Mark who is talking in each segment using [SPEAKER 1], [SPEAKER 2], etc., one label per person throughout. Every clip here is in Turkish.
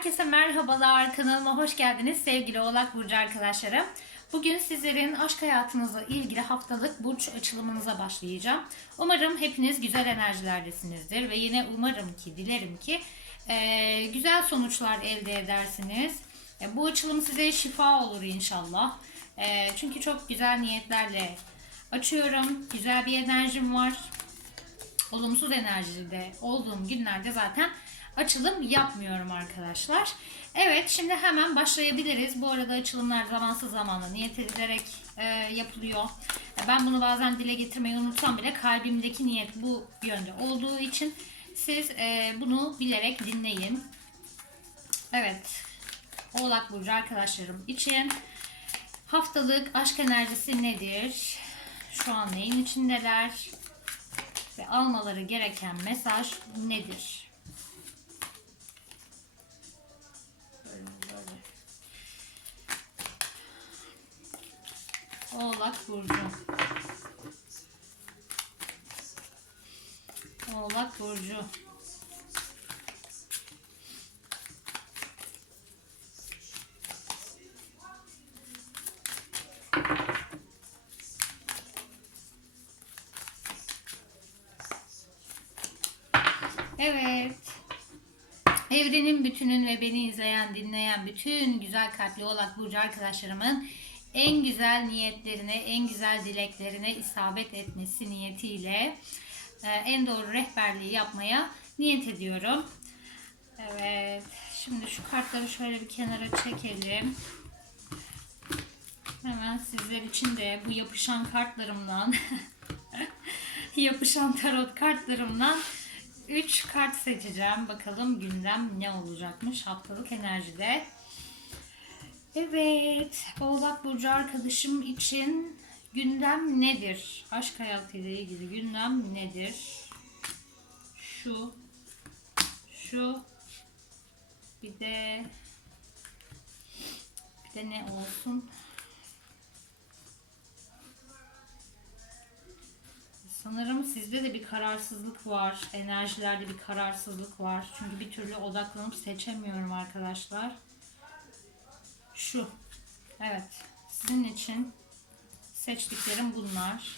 [SPEAKER 1] Herkese merhabalar, kanalıma hoş geldiniz sevgili Oğlak Burcu arkadaşlarım. Bugün sizlerin aşk hayatınızla ilgili haftalık burç açılımınıza başlayacağım. Umarım hepiniz güzel enerjilerdesinizdir ve yine umarım ki, dilerim ki e, güzel sonuçlar elde edersiniz. E, bu açılım size şifa olur inşallah. E, çünkü çok güzel niyetlerle açıyorum. Güzel bir enerjim var olumsuz enerjide olduğum günlerde zaten açılım yapmıyorum arkadaşlar. Evet şimdi hemen başlayabiliriz. Bu arada açılımlar zamansız zamanla niyet edilerek e, yapılıyor. E, ben bunu bazen dile getirmeyi unutsam bile kalbimdeki niyet bu yönde olduğu için siz e, bunu bilerek dinleyin. Evet. Oğlak Burcu arkadaşlarım için haftalık aşk enerjisi nedir? Şu an neyin içindeler? ve almaları gereken mesaj nedir? Oğlak Burcu. Oğlak Burcu. Evet. Evrenin bütünün ve beni izleyen, dinleyen bütün güzel kalpli oğlak burcu arkadaşlarımın en güzel niyetlerine, en güzel dileklerine isabet etmesi niyetiyle e, en doğru rehberliği yapmaya niyet ediyorum. Evet. Şimdi şu kartları şöyle bir kenara çekelim. Hemen sizler için de bu yapışan kartlarımdan yapışan tarot kartlarımdan 3 kart seçeceğim. Bakalım gündem ne olacakmış haftalık enerjide. Evet, Oğlak Burcu arkadaşım için gündem nedir? Aşk hayatıyla ilgili gündem nedir? Şu, şu, bir de, bir de ne olsun? Sanırım sizde de bir kararsızlık var. Enerjilerde bir kararsızlık var. Çünkü bir türlü odaklanıp seçemiyorum arkadaşlar. Şu. Evet. Sizin için seçtiklerim bunlar.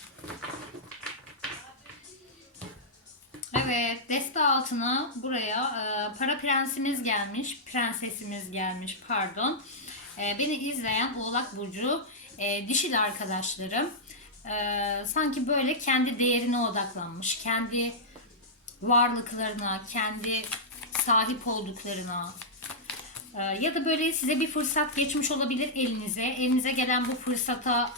[SPEAKER 1] Evet. Deste altına buraya e, para prensimiz gelmiş. Prensesimiz gelmiş. Pardon. E, beni izleyen Oğlak Burcu e, dişil arkadaşlarım e, sanki böyle kendi değerine odaklanmış, kendi varlıklarına, kendi sahip olduklarına ya da böyle size bir fırsat geçmiş olabilir elinize. Elinize gelen bu fırsata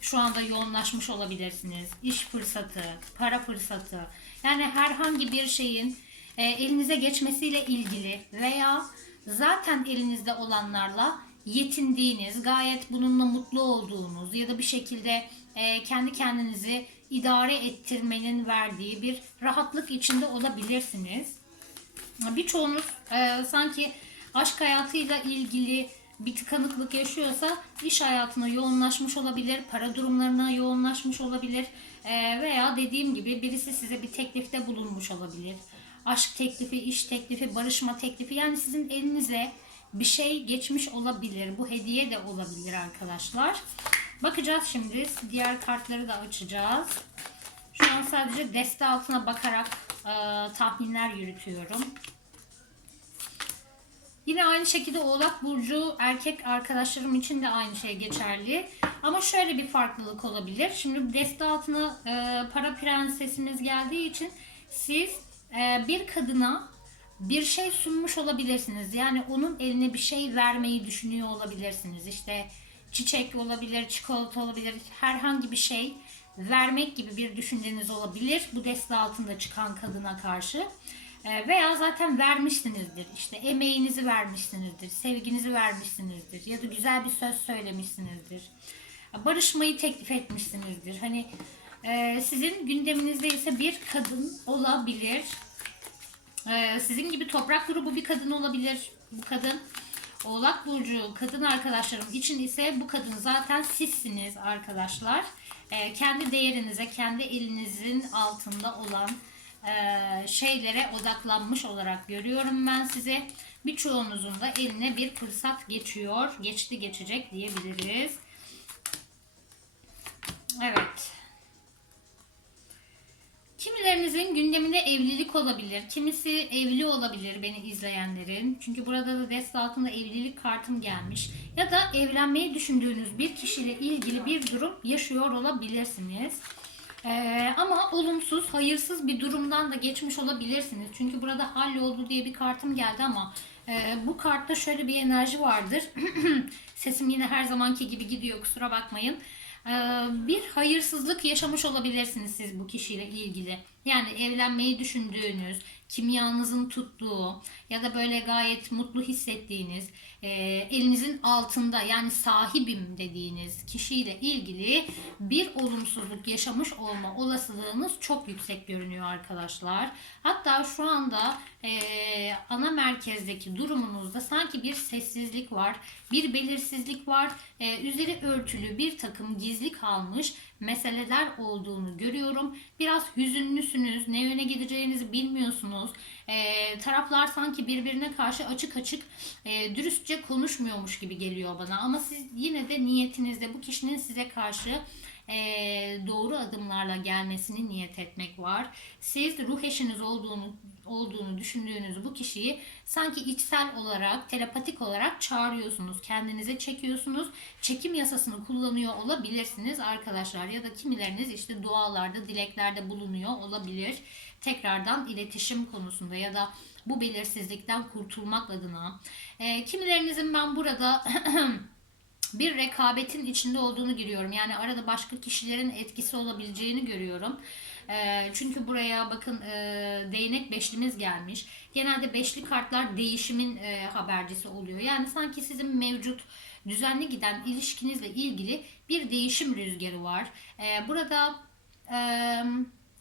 [SPEAKER 1] şu anda yoğunlaşmış olabilirsiniz. İş fırsatı, para fırsatı. Yani herhangi bir şeyin e, elinize geçmesiyle ilgili veya zaten elinizde olanlarla yetindiğiniz, gayet bununla mutlu olduğunuz ya da bir şekilde e, kendi kendinizi idare ettirmenin verdiği bir rahatlık içinde olabilirsiniz. Birçoğunuz e, sanki aşk hayatıyla ilgili bir tıkanıklık yaşıyorsa iş hayatına yoğunlaşmış olabilir, para durumlarına yoğunlaşmış olabilir e, veya dediğim gibi birisi size bir teklifte bulunmuş olabilir. Aşk teklifi, iş teklifi, barışma teklifi yani sizin elinize bir şey geçmiş olabilir. Bu hediye de olabilir arkadaşlar. Bakacağız şimdi. Diğer kartları da açacağız. Şu an sadece deste altına bakarak e, tahminler yürütüyorum. Yine aynı şekilde Oğlak Burcu erkek arkadaşlarım için de aynı şey geçerli. Ama şöyle bir farklılık olabilir. Şimdi deste altına e, para prensesimiz geldiği için siz e, bir kadına bir şey sunmuş olabilirsiniz. Yani onun eline bir şey vermeyi düşünüyor olabilirsiniz. İşte çiçek olabilir, çikolata olabilir, herhangi bir şey vermek gibi bir düşünceniz olabilir. Bu deste altında çıkan kadına karşı. E, veya zaten vermişsinizdir. İşte emeğinizi vermişsinizdir, sevginizi vermişsinizdir ya da güzel bir söz söylemişsinizdir. Barışmayı teklif etmişsinizdir. Hani e, sizin gündeminizde ise bir kadın olabilir. E, sizin gibi toprak grubu bir kadın olabilir. Bu kadın Oğlak Burcu kadın arkadaşlarım için ise bu kadın zaten sizsiniz arkadaşlar. E, kendi değerinize, kendi elinizin altında olan şeylere odaklanmış olarak görüyorum ben sizi. birçoğunuzun da eline bir fırsat geçiyor. Geçti geçecek diyebiliriz. Evet. Kimilerinizin gündeminde evlilik olabilir. Kimisi evli olabilir beni izleyenlerin. Çünkü burada da deste altında evlilik kartım gelmiş. Ya da evlenmeyi düşündüğünüz bir kişiyle ilgili bir durum yaşıyor olabilirsiniz. Ee, ama olumsuz, hayırsız bir durumdan da geçmiş olabilirsiniz. Çünkü burada halloldu diye bir kartım geldi ama e, bu kartta şöyle bir enerji vardır. Sesim yine her zamanki gibi gidiyor kusura bakmayın. Ee, bir hayırsızlık yaşamış olabilirsiniz siz bu kişiyle ilgili. Yani evlenmeyi düşündüğünüz, kimyanızın tuttuğu ya da böyle gayet mutlu hissettiğiniz, e, elinizin altında yani sahibim dediğiniz kişiyle ilgili bir olumsuzluk yaşamış olma olasılığınız çok yüksek görünüyor arkadaşlar. Hatta şu anda e, ana merkezdeki durumunuzda sanki bir sessizlik var, bir belirsizlik var, e, üzeri örtülü bir takım gizli kalmış meseleler olduğunu görüyorum. Biraz hüzünlüsünüz, ne yöne gideceğinizi bilmiyorsunuz. E, taraflar sanki birbirine karşı açık açık e, dürüstçe konuşmuyormuş gibi geliyor bana. Ama siz yine de niyetinizde bu kişinin size karşı e, doğru adımlarla gelmesini niyet etmek var. Siz ruh eşiniz olduğunu olduğunu düşündüğünüz bu kişiyi sanki içsel olarak, telepatik olarak çağırıyorsunuz. Kendinize çekiyorsunuz. Çekim yasasını kullanıyor olabilirsiniz arkadaşlar. Ya da kimileriniz işte dualarda, dileklerde bulunuyor olabilir. Tekrardan iletişim konusunda ya da bu belirsizlikten kurtulmak adına. E, kimilerinizin ben burada bir rekabetin içinde olduğunu görüyorum. Yani arada başka kişilerin etkisi olabileceğini görüyorum. E, çünkü buraya bakın e, değnek beşlimiz gelmiş. Genelde beşli kartlar değişimin e, habercisi oluyor. Yani sanki sizin mevcut düzenli giden ilişkinizle ilgili bir değişim rüzgarı var. E, burada e,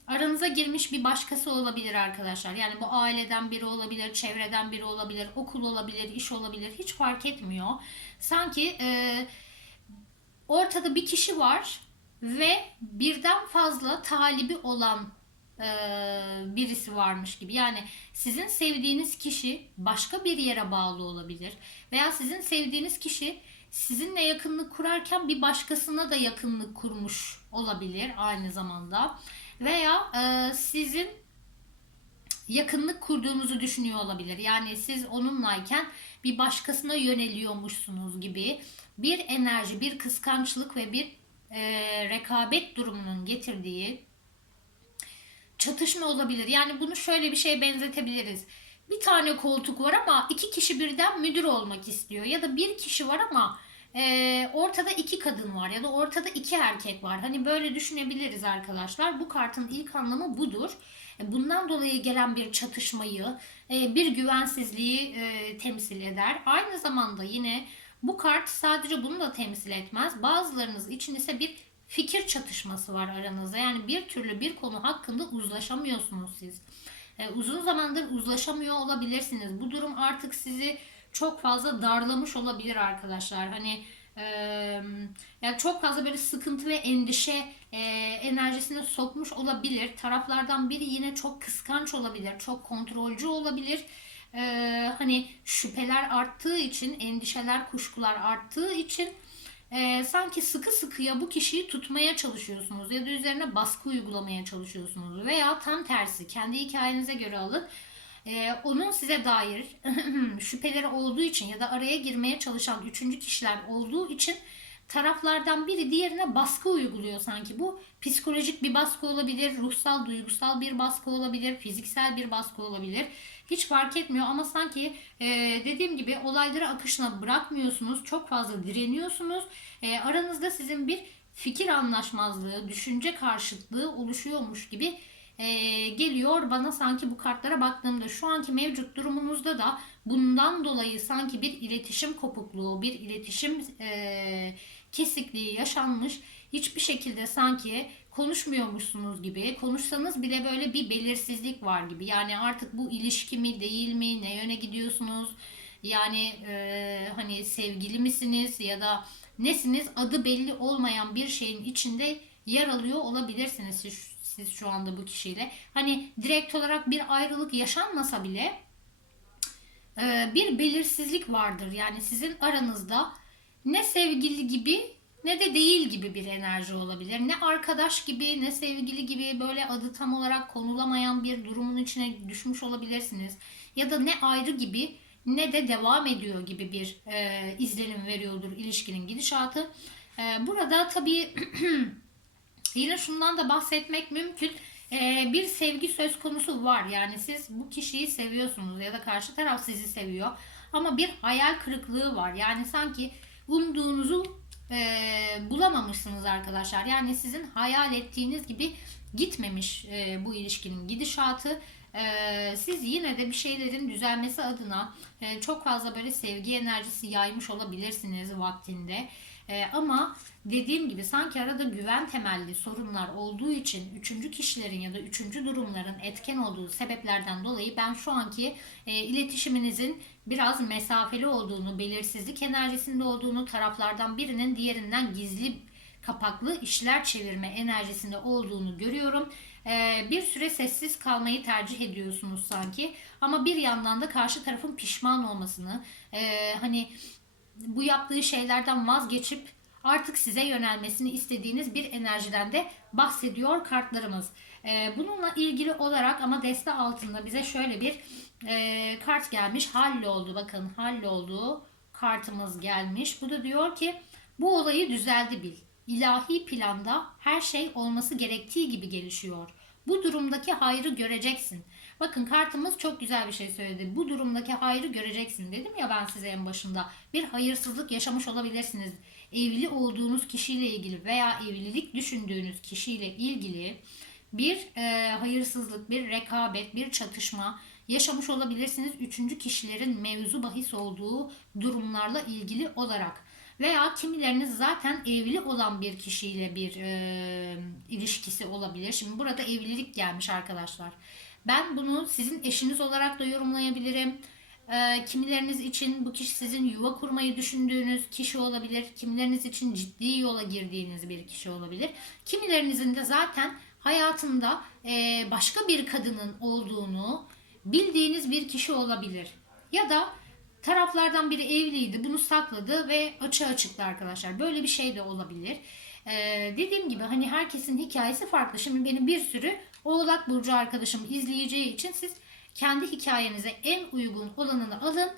[SPEAKER 1] aranıza girmiş bir başkası olabilir arkadaşlar. Yani bu aileden biri olabilir, çevreden biri olabilir, okul olabilir, iş olabilir. Hiç fark etmiyor. Sanki e, ortada bir kişi var ve birden fazla talibi olan e, birisi varmış gibi. Yani sizin sevdiğiniz kişi başka bir yere bağlı olabilir. Veya sizin sevdiğiniz kişi sizinle yakınlık kurarken bir başkasına da yakınlık kurmuş olabilir aynı zamanda. Veya e, sizin yakınlık kurduğunuzu düşünüyor olabilir. Yani siz onunlayken bir başkasına yöneliyormuşsunuz gibi bir enerji, bir kıskançlık ve bir e, rekabet durumunun getirdiği çatışma olabilir. Yani bunu şöyle bir şeye benzetebiliriz. Bir tane koltuk var ama iki kişi birden müdür olmak istiyor. Ya da bir kişi var ama e, ortada iki kadın var ya da ortada iki erkek var. Hani böyle düşünebiliriz arkadaşlar. Bu kartın ilk anlamı budur. E, bundan dolayı gelen bir çatışmayı, e, bir güvensizliği e, temsil eder. Aynı zamanda yine bu kart sadece bunu da temsil etmez. Bazılarınız için ise bir fikir çatışması var aranızda. Yani bir türlü bir konu hakkında uzlaşamıyorsunuz siz. Uzun zamandır uzlaşamıyor olabilirsiniz. Bu durum artık sizi çok fazla darlamış olabilir arkadaşlar. Hani e, yani çok fazla böyle sıkıntı ve endişe e, enerjisine sokmuş olabilir. Taraflardan biri yine çok kıskanç olabilir, çok kontrolcü olabilir. E, hani şüpheler arttığı için, endişeler, kuşkular arttığı için e, sanki sıkı sıkıya bu kişiyi tutmaya çalışıyorsunuz ya da üzerine baskı uygulamaya çalışıyorsunuz veya tam tersi kendi hikayenize göre alın ee, onun size dair şüpheleri olduğu için ya da araya girmeye çalışan üçüncü kişiler olduğu için taraflardan biri diğerine baskı uyguluyor sanki. Bu psikolojik bir baskı olabilir, ruhsal, duygusal bir baskı olabilir, fiziksel bir baskı olabilir. Hiç fark etmiyor ama sanki e, dediğim gibi olayları akışına bırakmıyorsunuz. Çok fazla direniyorsunuz. E, aranızda sizin bir fikir anlaşmazlığı, düşünce karşıtlığı oluşuyormuş gibi e, geliyor bana sanki bu kartlara baktığımda şu anki mevcut durumunuzda da bundan dolayı sanki bir iletişim kopukluğu, bir iletişim e, kesikliği yaşanmış. Hiçbir şekilde sanki konuşmuyormuşsunuz gibi, konuşsanız bile böyle bir belirsizlik var gibi. Yani artık bu ilişki mi değil mi, ne yöne gidiyorsunuz? Yani e, hani sevgili misiniz ya da nesiniz adı belli olmayan bir şeyin içinde yer alıyor olabilirsiniz siz siz şu anda bu kişiyle. Hani direkt olarak bir ayrılık yaşanmasa bile e, bir belirsizlik vardır. Yani sizin aranızda ne sevgili gibi ne de değil gibi bir enerji olabilir. Ne arkadaş gibi ne sevgili gibi böyle adı tam olarak konulamayan bir durumun içine düşmüş olabilirsiniz. Ya da ne ayrı gibi ne de devam ediyor gibi bir e, izlenim veriyordur ilişkinin gidişatı. E, burada tabii yine şundan da bahsetmek mümkün. E, bir sevgi söz konusu var. Yani siz bu kişiyi seviyorsunuz ya da karşı taraf sizi seviyor. Ama bir hayal kırıklığı var. Yani sanki umduğunuzu e, bulamamışsınız arkadaşlar. Yani sizin hayal ettiğiniz gibi gitmemiş e, bu ilişkinin gidişatı. E, siz yine de bir şeylerin düzelmesi adına e, çok fazla böyle sevgi enerjisi yaymış olabilirsiniz vaktinde. E, ama dediğim gibi sanki arada güven temelli sorunlar olduğu için üçüncü kişilerin ya da üçüncü durumların etken olduğu sebeplerden dolayı ben şu anki e, iletişiminizin biraz mesafeli olduğunu, belirsizlik enerjisinde olduğunu, taraflardan birinin diğerinden gizli kapaklı işler çevirme enerjisinde olduğunu görüyorum. Ee, bir süre sessiz kalmayı tercih ediyorsunuz sanki. Ama bir yandan da karşı tarafın pişman olmasını, e, hani bu yaptığı şeylerden vazgeçip artık size yönelmesini istediğiniz bir enerjiden de bahsediyor kartlarımız. Ee, bununla ilgili olarak ama deste altında bize şöyle bir e, kart gelmiş. Halloldu bakın halloldu kartımız gelmiş. Bu da diyor ki bu olayı düzeldi bil. İlahi planda her şey olması gerektiği gibi gelişiyor. Bu durumdaki hayrı göreceksin. Bakın kartımız çok güzel bir şey söyledi. Bu durumdaki hayrı göreceksin dedim ya ben size en başında. Bir hayırsızlık yaşamış olabilirsiniz. Evli olduğunuz kişiyle ilgili veya evlilik düşündüğünüz kişiyle ilgili bir e, hayırsızlık, bir rekabet, bir çatışma yaşamış olabilirsiniz. Üçüncü kişilerin mevzu bahis olduğu durumlarla ilgili olarak. Veya kimileriniz zaten evli olan bir kişiyle bir e, ilişkisi olabilir. Şimdi burada evlilik gelmiş arkadaşlar. Ben bunu sizin eşiniz olarak da yorumlayabilirim. E, kimileriniz için bu kişi sizin yuva kurmayı düşündüğünüz kişi olabilir. Kimileriniz için ciddi yola girdiğiniz bir kişi olabilir. Kimilerinizin de zaten hayatında e, başka bir kadının olduğunu bildiğiniz bir kişi olabilir. Ya da taraflardan biri evliydi, bunu sakladı ve açığa çıktı arkadaşlar. Böyle bir şey de olabilir. Ee, dediğim gibi hani herkesin hikayesi farklı. Şimdi benim bir sürü Oğlak Burcu arkadaşım izleyeceği için siz kendi hikayenize en uygun olanını alın.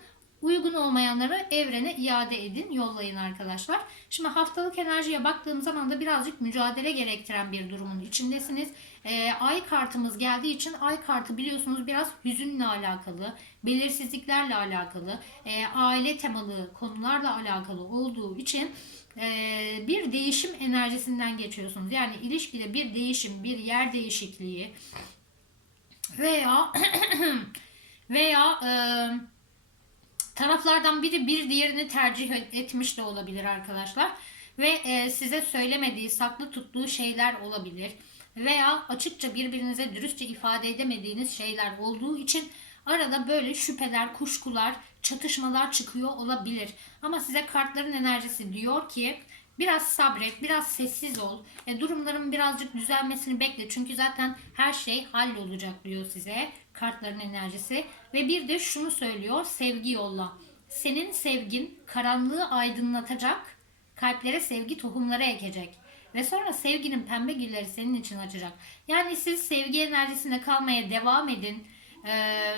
[SPEAKER 1] Uygun olmayanları evrene iade edin, yollayın arkadaşlar. Şimdi haftalık enerjiye baktığım zaman da birazcık mücadele gerektiren bir durumun içindesiniz. Ee, ay kartımız geldiği için ay kartı biliyorsunuz biraz hüzünle alakalı, belirsizliklerle alakalı, e, aile temalı konularla alakalı olduğu için bir değişim enerjisinden geçiyorsunuz. Yani ilişkide bir değişim, bir yer değişikliği veya veya e, taraflardan biri bir diğerini tercih etmiş de olabilir arkadaşlar. Ve e, size söylemediği, saklı tuttuğu şeyler olabilir. Veya açıkça birbirinize dürüstçe ifade edemediğiniz şeyler olduğu için arada böyle şüpheler, kuşkular, çatışmalar çıkıyor olabilir. Ama size kartların enerjisi diyor ki biraz sabret, biraz sessiz ol. E, durumların birazcık düzelmesini bekle. Çünkü zaten her şey hallolacak diyor size kartların enerjisi. Ve bir de şunu söylüyor, sevgi yolla. Senin sevgin karanlığı aydınlatacak, kalplere sevgi tohumları ekecek. Ve sonra sevginin pembe gülleri senin için açacak. Yani siz sevgi enerjisinde kalmaya devam edin. Ee,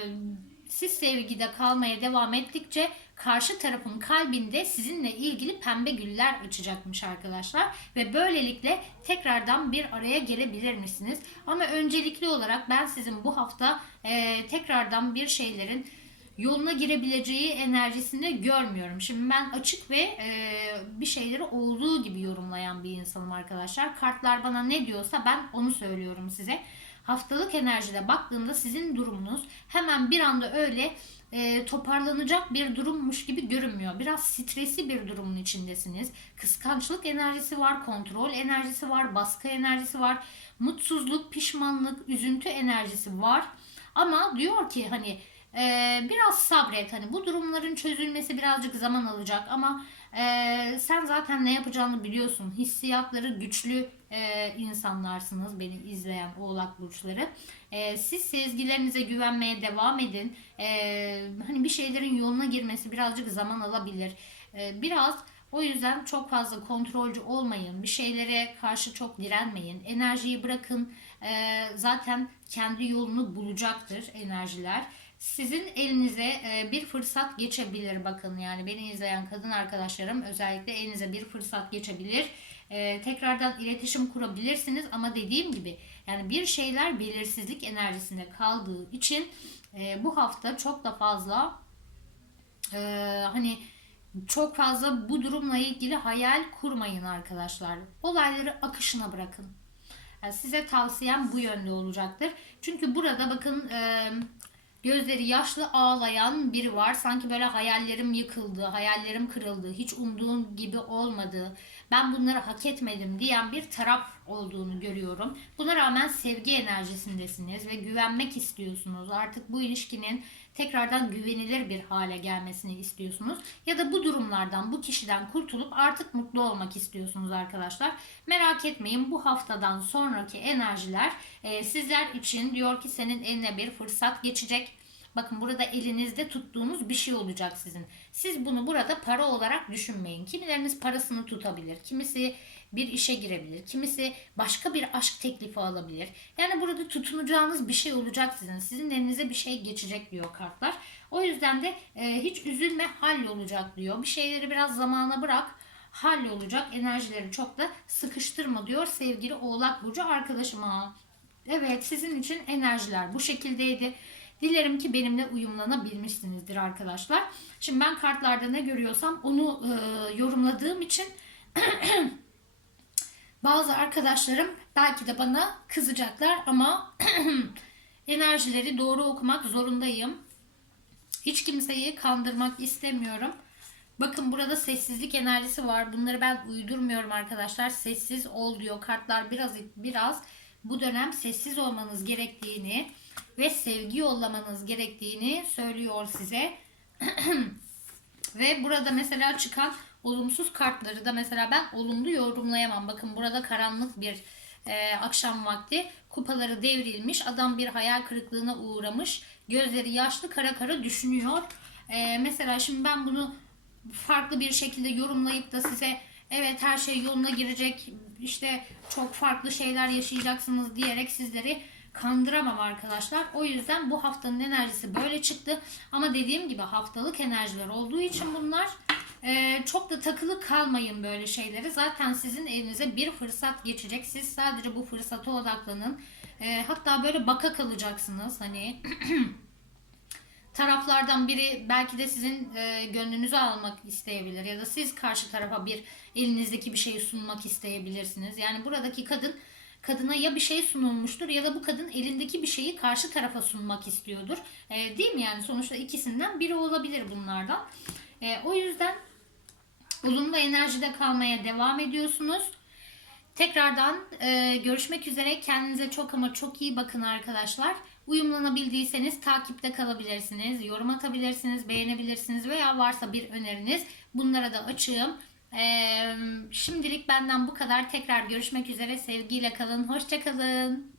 [SPEAKER 1] siz sevgide kalmaya devam ettikçe karşı tarafın kalbinde sizinle ilgili pembe güller açacakmış arkadaşlar. Ve böylelikle tekrardan bir araya gelebilir misiniz? Ama öncelikli olarak ben sizin bu hafta e, tekrardan bir şeylerin yoluna girebileceği enerjisini görmüyorum. Şimdi ben açık ve e, bir şeyleri olduğu gibi yorumlayan bir insanım arkadaşlar. Kartlar bana ne diyorsa ben onu söylüyorum size. Haftalık enerjide baktığımda sizin durumunuz hemen bir anda öyle e, toparlanacak bir durummuş gibi görünmüyor. Biraz stresli bir durumun içindesiniz. Kıskançlık enerjisi var, kontrol enerjisi var, baskı enerjisi var, mutsuzluk, pişmanlık, üzüntü enerjisi var. Ama diyor ki hani Ee, biraz sabret. Hani bu durumların çözülmesi birazcık zaman alacak ama e, sen zaten ne yapacağını biliyorsun. Hissiyatları güçlü e, insanlarsınız beni izleyen oğlak burçları. E, siz sezgilerinize güvenmeye devam edin. E, hani bir şeylerin yoluna girmesi birazcık zaman alabilir. E, biraz o yüzden çok fazla kontrolcü olmayın. Bir şeylere karşı çok direnmeyin. Enerjiyi bırakın. E, zaten kendi yolunu bulacaktır enerjiler. Sizin elinize e, bir fırsat geçebilir bakın yani beni izleyen kadın arkadaşlarım özellikle elinize bir fırsat geçebilir. E, tekrardan iletişim kurabilirsiniz ama dediğim gibi yani bir şeyler belirsizlik enerjisinde kaldığı için e, bu hafta çok da fazla hani çok fazla bu durumla ilgili hayal kurmayın arkadaşlar. Olayları akışına bırakın. Yani size tavsiyem bu yönde olacaktır. Çünkü burada bakın gözleri yaşlı ağlayan biri var. Sanki böyle hayallerim yıkıldı, hayallerim kırıldı, hiç umduğum gibi olmadı. Ben bunları hak etmedim diyen bir taraf olduğunu görüyorum. Buna rağmen sevgi enerjisindesiniz ve güvenmek istiyorsunuz. Artık bu ilişkinin tekrardan güvenilir bir hale gelmesini istiyorsunuz. Ya da bu durumlardan, bu kişiden kurtulup artık mutlu olmak istiyorsunuz arkadaşlar. Merak etmeyin bu haftadan sonraki enerjiler e, sizler için diyor ki senin eline bir fırsat geçecek. Bakın burada elinizde tuttuğunuz bir şey olacak sizin. Siz bunu burada para olarak düşünmeyin. Kimileriniz parasını tutabilir. Kimisi bir işe girebilir. Kimisi başka bir aşk teklifi alabilir. Yani burada tutunacağınız bir şey olacak sizin. Sizin elinize bir şey geçecek diyor kartlar. O yüzden de e, hiç üzülme hallolacak diyor. Bir şeyleri biraz zamana bırak hallolacak. Enerjileri çok da sıkıştırma diyor sevgili Oğlak Burcu arkadaşıma. Evet sizin için enerjiler bu şekildeydi. Dilerim ki benimle uyumlanabilmişsinizdir arkadaşlar. Şimdi ben kartlarda ne görüyorsam onu e, yorumladığım için bazı arkadaşlarım belki de bana kızacaklar ama enerjileri doğru okumak zorundayım. Hiç kimseyi kandırmak istemiyorum. Bakın burada sessizlik enerjisi var. Bunları ben uydurmuyorum arkadaşlar. Sessiz ol diyor. Kartlar biraz biraz bu dönem sessiz olmanız gerektiğini ve sevgi yollamanız gerektiğini söylüyor size. ve burada mesela çıkan olumsuz kartları da mesela ben olumlu yorumlayamam. Bakın burada karanlık bir e, akşam vakti kupaları devrilmiş. Adam bir hayal kırıklığına uğramış. Gözleri yaşlı kara kara düşünüyor. E, mesela şimdi ben bunu farklı bir şekilde yorumlayıp da size evet her şey yoluna girecek işte çok farklı şeyler yaşayacaksınız diyerek sizleri kandıramam arkadaşlar. O yüzden bu haftanın enerjisi böyle çıktı. Ama dediğim gibi haftalık enerjiler olduğu için bunlar e, çok da takılı kalmayın böyle şeylere. Zaten sizin elinize bir fırsat geçecek. Siz sadece bu fırsata odaklanın. E, hatta böyle baka kalacaksınız. Hani taraflardan biri belki de sizin e, gönlünüzü almak isteyebilir ya da siz karşı tarafa bir elinizdeki bir şeyi sunmak isteyebilirsiniz. Yani buradaki kadın kadına ya bir şey sunulmuştur ya da bu kadın elindeki bir şeyi karşı tarafa sunmak istiyordur. E, değil mi yani sonuçta ikisinden biri olabilir bunlardan. E, o yüzden olumlu enerjide kalmaya devam ediyorsunuz. Tekrardan e, görüşmek üzere. Kendinize çok ama çok iyi bakın arkadaşlar. Uyumlanabildiyseniz takipte kalabilirsiniz, yorum atabilirsiniz, beğenebilirsiniz veya varsa bir öneriniz bunlara da açığım. Ee, şimdilik benden bu kadar. Tekrar görüşmek üzere. Sevgiyle kalın. Hoşçakalın.